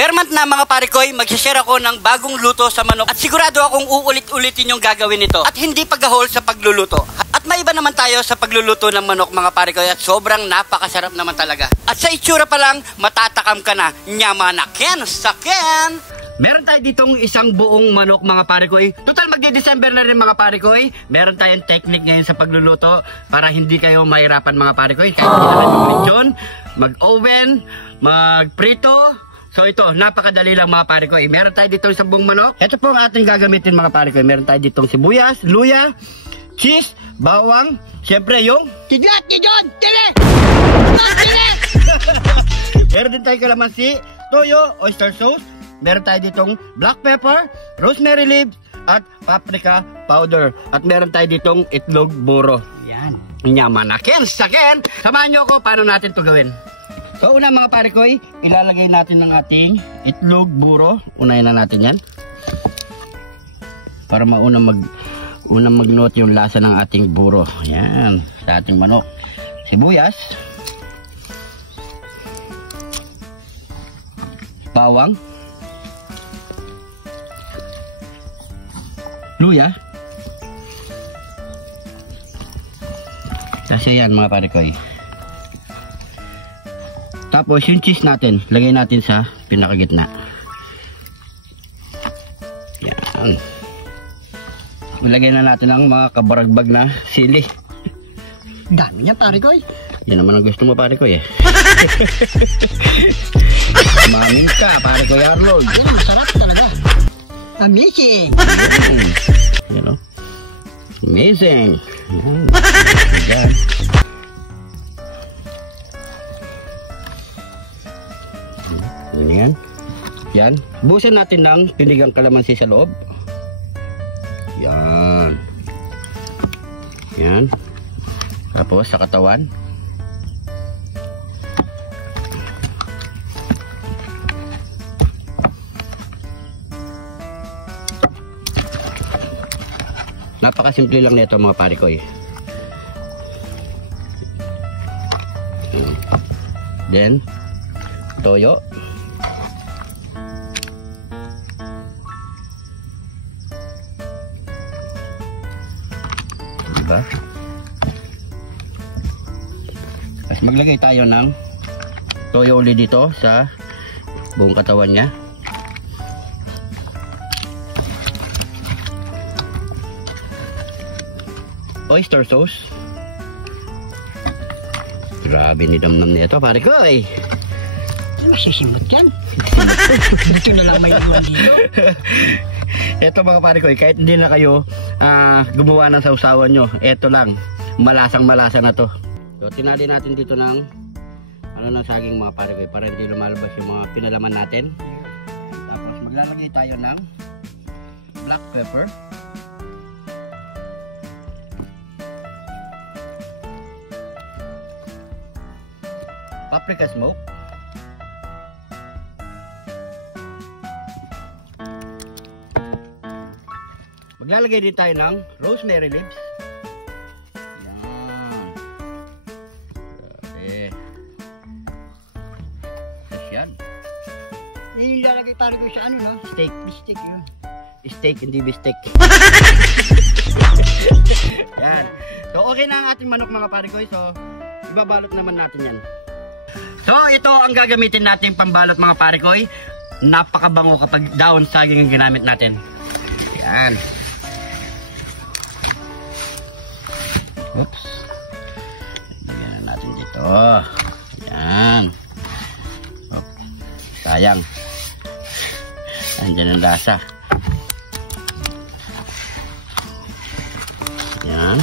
Bermant na mga pare ko'y, mag-share ako ng bagong luto sa manok at sigurado akong uulit-ulitin yung gagawin nito at hindi paghahol sa pagluluto. At may iba naman tayo sa pagluluto ng manok mga pare ko'y at sobrang napakasarap naman talaga. At sa itsura pa lang, matatakam ka na, nyamanaken, saken! Meron tayo ditong isang buong manok mga pare ko'y. Total magdi-December na rin mga pare ko'y. Meron tayong technique ngayon sa pagluluto para hindi kayo mahirapan mga pare ko'y. Kahit hindi naman yung lechon, mag-oven, mag-prito. So ito, napakadali lang mga pare ko'y. Meron tayo ditong isang buong manok. Ito po ang ating gagamitin mga pare ko'y. Meron tayo ditong sibuyas, luya, cheese, bawang, syempre yung kidlat, kidyon, tili! Tili! Meron din tayo kalamansi, toyo, oyster sauce. Meron tayo ditong black pepper, rosemary leaves, at paprika powder. At meron tayo ditong itlog buro. Yan. Nyamanaken, saken! Samahan nyo ako paano natin ito gawin. So una mga pare ko'y, ilalagay natin ng ating itlog buro. Unahin na natin yan. Para unang mag-note yung lasa ng ating buro. Yan. Sa ating manok. Sibuyas. Bawang. Luya. Kasi yan mga pare ko'y. Tapos yung cheese natin, lagay natin sa pinakagitna. Yan. Lagay na natin ang mga kabaragbag na sili. Dami niya pare ko'y. Yan naman ang gusto mo pare ko'y eh. Maming ka pare ko'y Arnold. Ay, masarap talaga. Amazing! You know? Amazing! Yan. Yan. Yan. Buhusan natin ng pinigang kalamansi sa loob. Yan. Yan. Tapos sa katawan. Napakasimple lang nito mga pare ko'y. Then toyo. Diba? Tapos maglagay tayo ng toyo ulit dito sa buong katawan niya. Oyster sauce. Grabe ni damnam nito pare ko eh. Masisimot yan. Dito na lang may ulan dito. Ito mga pare ko eh, kahit hindi na kayo gumawa ng sausawan nyo, ito lang, malasang malasa na to. So tinali natin dito ng ng saging mga pare ko eh, para hindi lumalabas yung mga pinalaman natin. Tapos maglalagay tayo ng black pepper. Paprika smoke. Maglalagay din tayo ng rosemary leaves. Yan. Okay. Yan. Yung lalagay pare ko sa ano no? Steak. Bistek yun. Steak, hindi bistek. Yan. So okay na ang ating manok mga pare ko. So ibabalot naman natin yan. So ito ang gagamitin natin pambalot mga pare ko. Napakabango kapag daon saging ang ginamit natin. Yan. Oops. Lagyan na natin dito. Yan. Oh, sayang. Andyan ang lasa. Yan.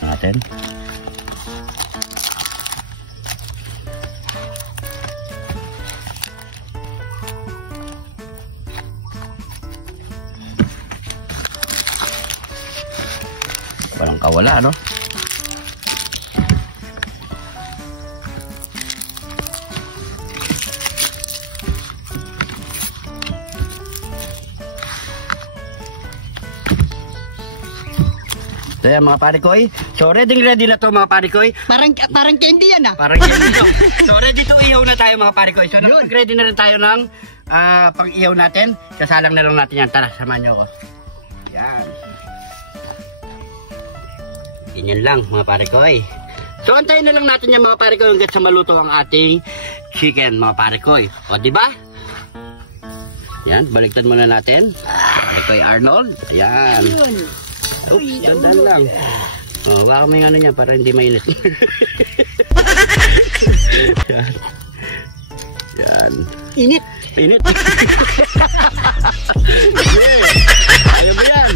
Natin. Walang kawala, no? So yan mga parikoy. So ready na to mga parikoy. Parang candy yan ah. Parang ganito. So ready to ihaw na tayo mga parikoy. So ready na rin tayo ng pang-ihaw natin. Kasalang na lang natin yan. Tara, samahan niyo ako. Yan. Ganyan lang mga parikoy. So antayin na lang natin yung mga parikoy hanggang sa maluto ang ating chicken mga parikoy. O diba? Yan, baliktad muna natin. Parikoy Arnold. Yan. Oops, dandan lang. Oh, baka may ano niya para hindi mainit. Yan. Yan. Init. Init. Okay. Ayaw ba yan?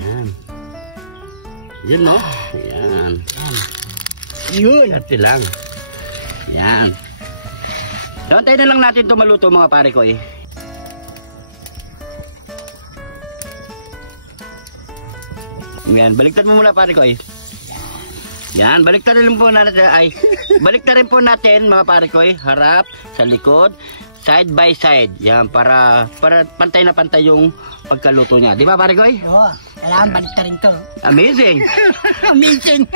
Yan. Yan no? Yan. Yun. Ate lang. Yan. So, antayin na lang natin ito maluto mga pare ko eh. Yan, baliktad mo muna pare ko eh. Yan, baliktad rin po natin ay baliktad rin po natin mga pare ko eh. Harap, sa likod, side by side. Yan, para pantay na pantay yung pagkaluto niya. Di ba pare ko eh? Oo, kailangan balik ka rin to. Amazing! Amazing!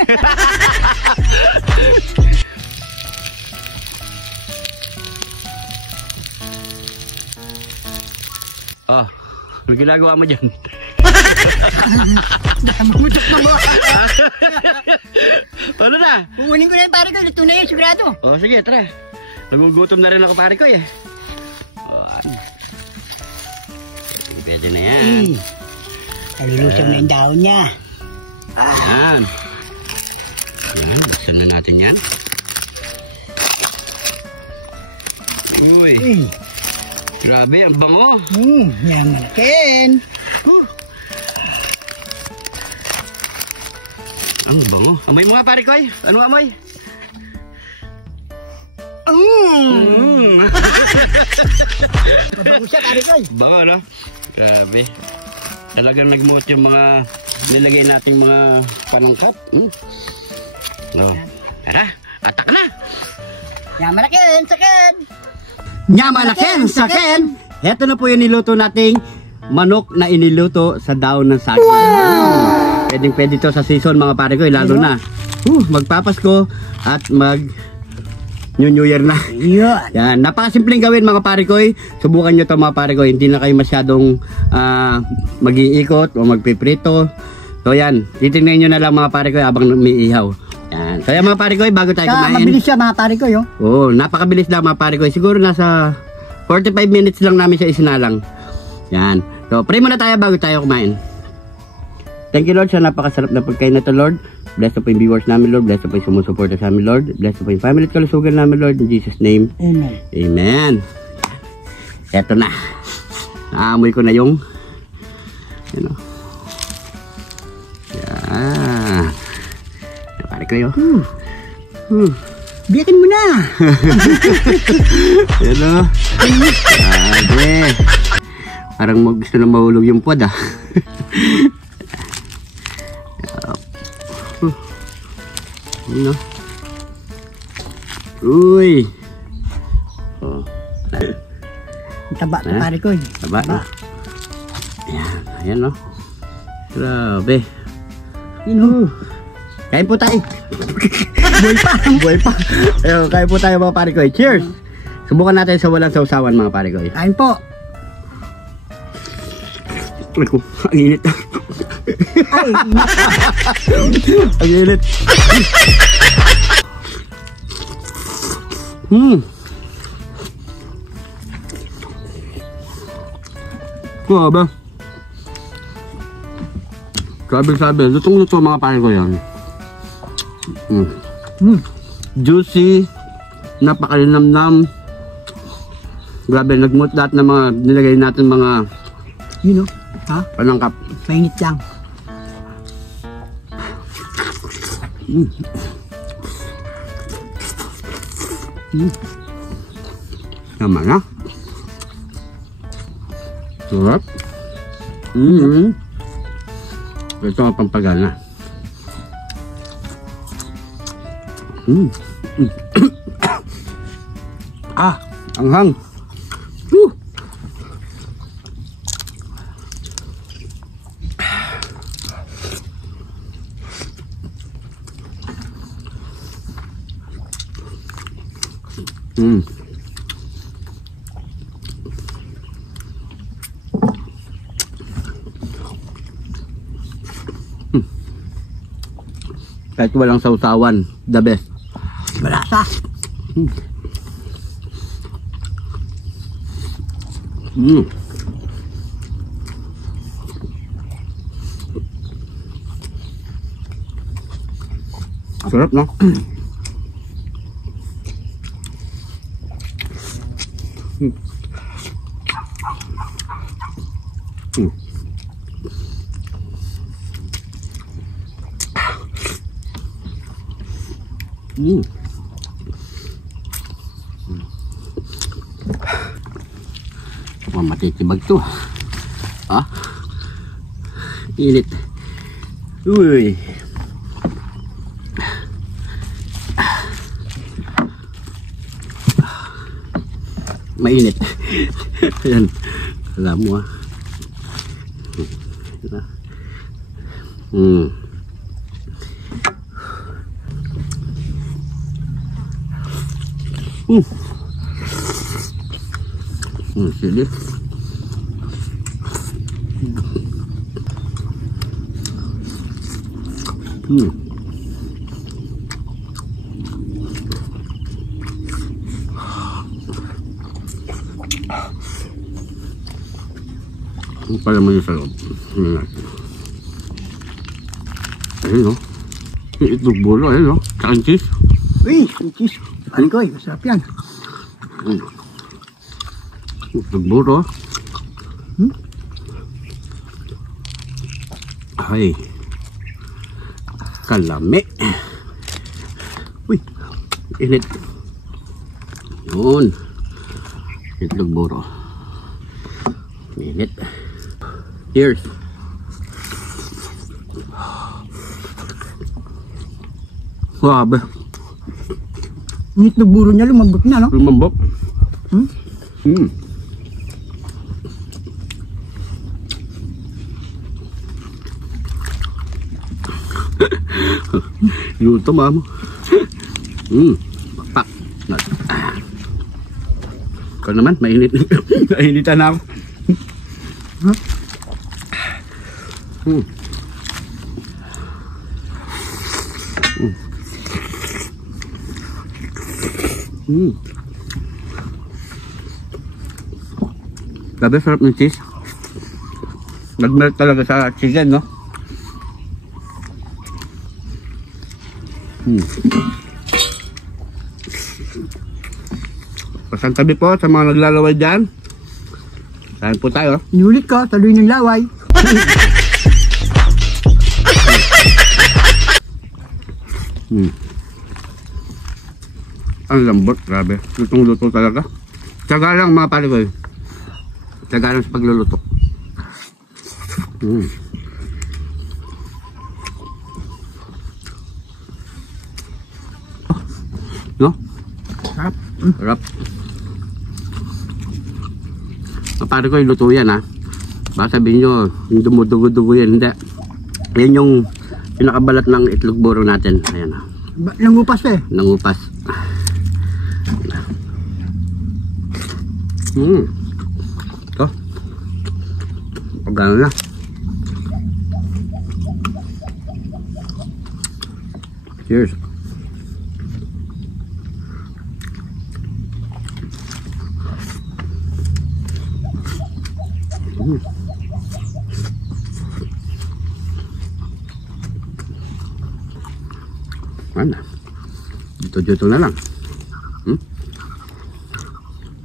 Oh, may ginagawa mo dyan. Mamutok na mo. Ano na? Kukunin ko na yung pare ko. Luto na yun, sigurado. Oh, sige, tara. Nagugutom na rin ako pare ko eh. Oh, pwede na yan. Nalulusog na yung dahon niya. Yan. Yan, buksan na natin yan. Uy. Grabe, ang bango. Yan malakin. Ang bango. Amoy mga pare ko eh. Ano amoy? Mabago siya, pare ko. Bango, no? Grabe. Talagang nagmuot yung mga nilagay nating mga panangkat. No. Tara, atak na. Yan malakin, sakit. Nyamalaken sa Ken. Ito na po yung niluto nating manok na iniluto sa daon ng saging. Wow! Pwedeng to sa season mga pare ko, lalo na magpapasko at New Year na. Yan, napakasimpleng gawin mga pare ko. Subukan nyo to mga pare ko. Hindi na kayo masyadong mag-iikot o magpiprito. So yan, titingnan nyo na lang mga pare ko habang umiihaw. Yan. So yan mga pare ko, bago tayo kumain. Mabilis siya mga pare ko, yo. Oo, napakabilis lang mga pare ko. Siguro nasa 45 minutes lang namin siya isinalang. Yan. So, pray muna tayo bago tayo kumain. Thank you Lord sa napakasarap na pagkain na to Lord. Bless po yung viewers namin Lord. Bless po yung sumusuporta sa amin Lord. Bless po yung family at kalusugan namin Lord. In Jesus name. Amen. Amen. Eto na. Naamoy ko na yung yan. Pare ko yun. Biyakin mo na. Ano? Sabi. Parang gusto na mahulog yung pod ah. Ano? Uy. Oh. Taba na pare ko. Taba na. Ayan. Ayan no. Grabe. Kain po tayo. Buhay pa. Buhay pa. Ayun, kain po tayo mga pare ko. Cheers. Subukan natin sa walang sausawan mga pare ko. Kain po. Ako, ang init. Ang init. Grabe. Grabe. Lutong-luto mga pare ko yan. Juicy. Napakalinamnam. Grabe, nagmut lahat ng mga nilagay natin mga Ha? panangkap. Mainit lang. Tama na. Sarap. Ito ang pampagana. Anghang. Kahit walang sausawan, the best. Malasa. Sarap, no? Matitibag to. Ah? Init. Uy. Mainit. Ayan. Alam mo ah. Sili. Para mo yung sa loob. Ayun o. Itlog bolo. Ayun o. Tsaka cheese. Uy, cheese. Pare ko, masarap yan. Itlog bolo. Ay. Kalami. Uy. Init. Yun. Itlog bolo. Init. Cheers. Grabe. Init na buro niya, lumambot na, no? Lumambot. Luto, mama. Pak. Ikaw naman, mainit. Mainitan na ako. Grabe, sarap ng cheese. Nag-melt talaga sa chicken, no? Pasantabi po sa mga naglalaway dyan. Saan po tayo? Inulit ko, taluin ng laway. Ang lambot, grabe. Lutong-luto talaga. Tsaga lang mga pare ko eh. Tsaga lang sa pagluluto. No? Sarap. Sarap. Mga pare ko, luto yan ha. Baka sabihin nyo, yung dumudugo-dugo yan. Hindi. Yan yung pinakabalat ng itlog buro natin. Ayan ha. Nangupas pa eh. Nangupas. Ito. Pagano na. Cheers. Mana? Dito na lang.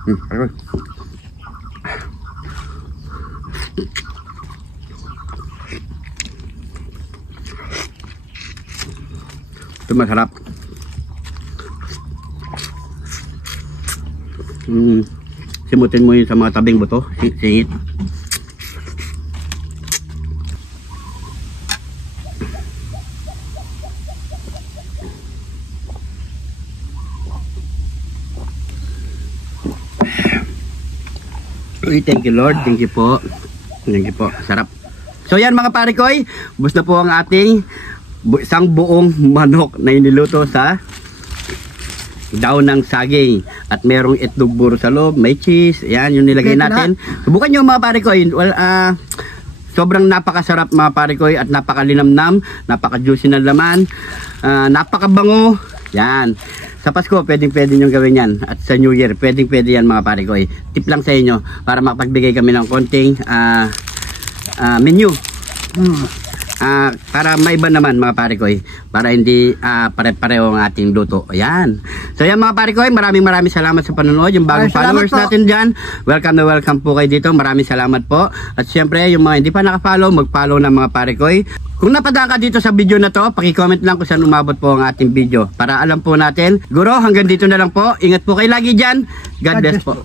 Aray. Ito masarap. Simutin mo yun sa mga tabing buto. Singit. Thank you Lord, thank you po. Thank you po, sarap. So yan mga pare koy, ubos na po ang ating isang buong manok na iniluto sa daon ng saging at merong itlog buro sa loob, may cheese. Yan, yung nilagay Ito natin. Subukan nyo mga pare ko. Well, sobrang napakasarap mga pare ko at napakalinamnam, napaka-juicy ng laman, napakabango. Yan. Sa Pasko, pwedeng nyo gawin yan. At sa New Year, pwede yan mga pare ko. Tip lang sa inyo para makapagbigay kami ng konting menu. Para maiba naman mga pare ko, para hindi pare-pareho ang ating luto. Ayan. So yan mga pare ko, maraming salamat sa panonood. Yung bagong followers natin dyan, welcome na welcome po kayo dito. Maraming salamat po. At syempre yung mga hindi pa nakafollow, mag-follow na mga pare ko. Kung napadaan ka dito sa video na to, paki-comment lang kung saan umabot po ang ating video para alam po natin. Guro, hanggang dito na lang po. Ingat po kayo lagi dyan. God bless po.